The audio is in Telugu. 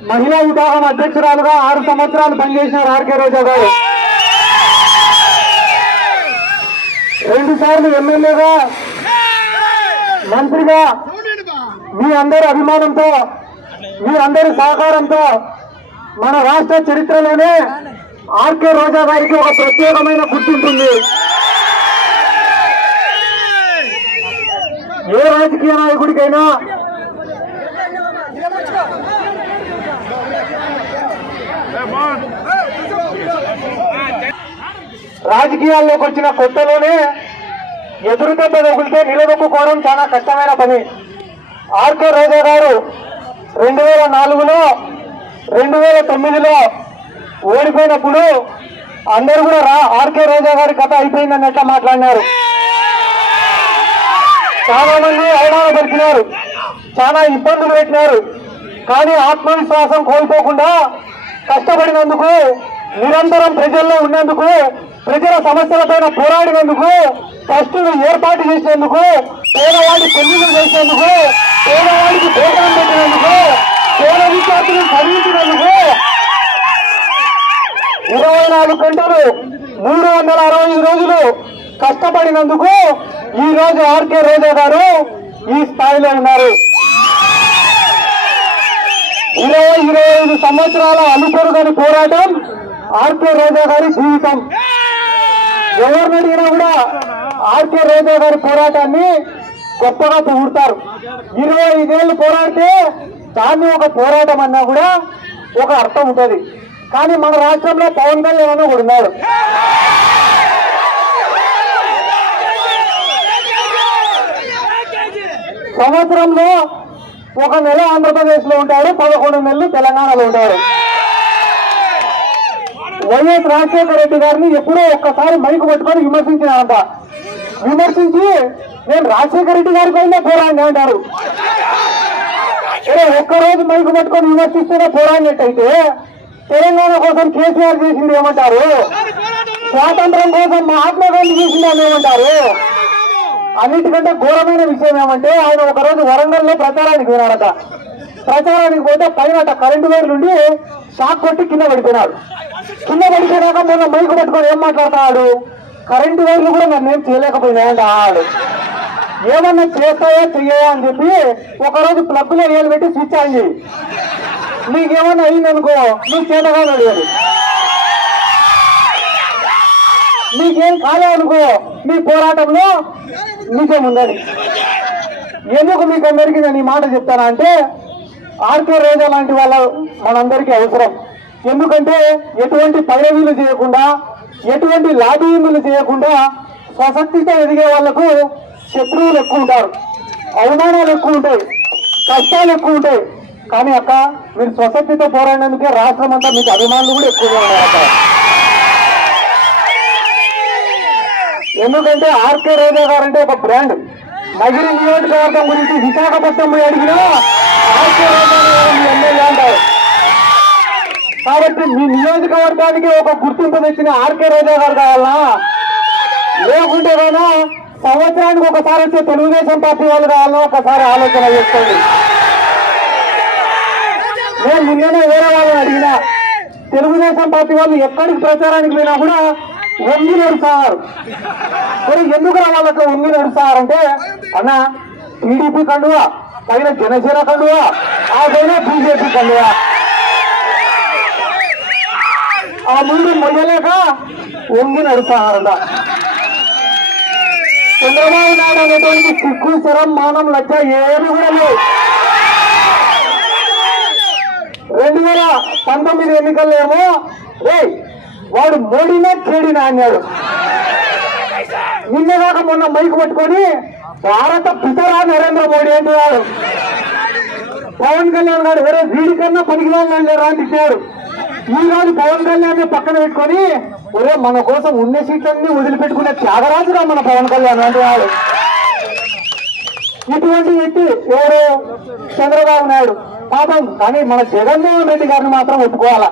మహిళా విభాగం అధ్యక్షురాలుగా ఆరు సంవత్సరాలు పనిచేసిన ఆర్కే రోజా గారు. రెండు సార్లు ఎమ్మెల్యేగా మంత్రిగా మీ అందరి అభిమానంతో మీ అందరి సహకారంతో మన రాష్ట్ర చరిత్రలోనే ఆర్కే రోజా గారికి ఒక ప్రత్యేకమైన గుర్తుంటుంది. ఏ రాజకీయ నాయకుడికైనా రాజకీయాల్లోకి వచ్చిన కొత్తలోనే ఎదురుదెబ్బ తగిలితే నిలదొక్కుకోవడం చాలా కష్టమైన పని. ఆర్కే రోజా గారు రెండు వేల నాలుగులో రెండు వేల తొమ్మిదిలో ఓడిపోయినప్పుడు అందరూ కూడా రా ఆర్కే రోజా గారి కథ అయిపోయిందని ఎట్లా మాట్లాడినారు? చాలా మంది అవమానపరిచినారు చాలా ఇబ్బందులు పెట్టినారు. కానీ ఆత్మవిశ్వాసం కోల్పోకుండా కష్టపడినందుకు నిరంతరం ప్రజల్లో ఉన్నందుకు ప్రజల సమస్యలపైన పోరాడినందుకు ట్రస్టులు ఏర్పాటు చేసినందుకు పేదవాడి పెళ్ళిళ్ళు చేసినందుకు పేదవాడికి భోజనం పెట్టినందుకు పేద విద్యార్థులను చదివించినందుకు ఇరవై నాలుగు గంటలు మూడు వందల అరవై రోజులు కష్టపడినందుకు ఈ రోజు ఆర్కే రోజా గారు ఈ స్థాయిలో ఉన్నారు. ఇరవై ఇరవై ఐదు సంవత్సరాల అనుసరుగని పోరాటం ఆర్కే రోజా గారి జీవితం. ఎవరిని అడిగినా కూడా ఆర్కే రోజా గారి పోరాటాన్ని గొప్పగా పొగుడతారు. ఇరవై ఐదేళ్ళు పోరాడితే దాన్ని ఒక పోరాటం అన్నా కూడా ఒక అర్థం ఉంటుంది. కానీ మన రాష్ట్రంలో పవన్ కళ్యాణ్ అని ఉన్నారు ఉన్నాడు. సంవత్సరంలో ఒక నెల ఆంధ్రప్రదేశ్లో ఉంటాడు పదకొండు నెలలు తెలంగాణలో ఉంటాడు వైఎస్ రాజశేఖర రెడ్డి గారిని ఎప్పుడో ఒక్కసారి మైకు పట్టుకొని విమర్శించినారంట. విమర్శించి నేను రాజశేఖర రెడ్డి గారి పైన పోరాడిని అంటారు. ఏ ఒక్కరోజు మైకు పట్టుకొని విమర్శిస్తేనే పోరాడినట్టయితే తెలంగాణ కోసం కేసీఆర్ చేసింది ఏమంటారు? స్వాతంత్రం కోసం మహాత్మా గాంధీ చేసింది ఏమంటారు? అన్నిటికంటే ఘోరమైన విషయం ఏమంటే ఆయన ఒక రోజు వరంగల్లో ప్రచారానికి పోయినాడట. ప్రచారానికి పోతే పైన కరెంటు వైర్ నుండి షాక్ కొట్టి కింద పడిపోయినాడు. కింద పడిపోయినాక మొన్న మైకు పట్టుకొని ఏం మాట్లాడతాడు కరెంటు వైర్లు కూడా నన్ను ఏం చేయలేకపోయినాయండి ఆడు. ఏమన్నా చేస్తాయా చెయ్యా అని చెప్పి ఒకరోజు ప్లగ్లో ఏలు పెట్టి స్విచ్ ఆన్ చేయి. నీకేమన్నా అయిందనుకో నువ్వు చేతగా అడిగాడు. మీకేం కాలేదనుకో మీ పోరాటంలో నిజం ఉందని ఎందుకు మీకు అందరికీ నేను ఈ మాట చెప్తానా అంటే ఆర్కే రోజా లాంటి వాళ్ళ మనందరికీ అవసరం. ఎందుకంటే ఎటువంటి పైరవీలు చేయకుండా ఎటువంటి లాబీలు చేయకుండా స్వశక్తితో ఎదిగే వాళ్ళకు శత్రువులు ఎక్కువ ఉంటారు. అవమానాలు ఎక్కువ ఉంటాయి. కష్టాలు ఎక్కువ ఉంటాయి. కానీ అక్క మీరు స్వశక్తితో పోరాడినందుకే రాష్ట్రం అంతా మీకు అభిమానులు కూడా ఎక్కువగా ఉన్నారు అక్క. ఎందుకంటే ఆర్కే రేగా గారు అంటే ఒక బ్రాండ్. మగిరి నియోజకవర్గం గురించి విశాఖపట్నం పోయి అడిగినా ఆర్కే రోజా ఎమ్మెల్యే అంటారు. కాబట్టి మీ నియోజకవర్గానికి ఒక గుర్తింపు తెచ్చిన ఆర్కే రేగా గారు కావాలా? లేకుంటే కన్నా సంవత్సరానికి ఒకసారి వచ్చే తెలుగుదేశం పార్టీ వాళ్ళు కావాలన్నా ఒకసారి ఆలోచన చేసుకోండి. నేను నిన్ననే వేరే వాళ్ళని అడిగినా తెలుగుదేశం పార్టీ వాళ్ళు ఎక్కడికి ప్రచారానికి పోయినా కూడా వంగి నడుస్తారు మరి ఎందుకు వాళ్ళకి వంగి నడుస్తారంటే అన్న టీడీపీ కండువా? పైన జనసేన కండువా? ఆ పైన బీజేపీ కండువా? ఆ ముందు మొయ్యలేక వంగి నడుస్తారంట చంద్రబాబు నాయుడు అనేటువంటి సిగ్గు స్వరం మానం లజ్జ ఏమి కూడా లేవు. రెండు వేల పంతొమ్మిది ఎన్నికల్లో ఏమో రే వాడు మోడీనే కేడినా అన్నాడు. నిన్నగాక మొన్న మైకు పట్టుకొని భారత పితరా నరేంద్ర మోడీ అంటున్నాడు పవన్ కళ్యాణ్ గారు వేరే వీడికన్నా పనికిరాని లేరా అని తిట్టాడు. ఈ రోజు పవన్ కళ్యాణ్ పక్కన పెట్టుకొని ఒరే మన కోసం ఉన్న సీట్లన్నీ వదిలిపెట్టుకునే త్యాగరాజురా మన పవన్ కళ్యాణ్ అంటున్నాడు ఇటువంటి వ్యక్తి ఎవరు? చంద్రబాబు నాయుడు. పాపం కానీ మన జగన్మోహన్ రెడ్డి గారిని మాత్రం ఒప్పుకోవాలా?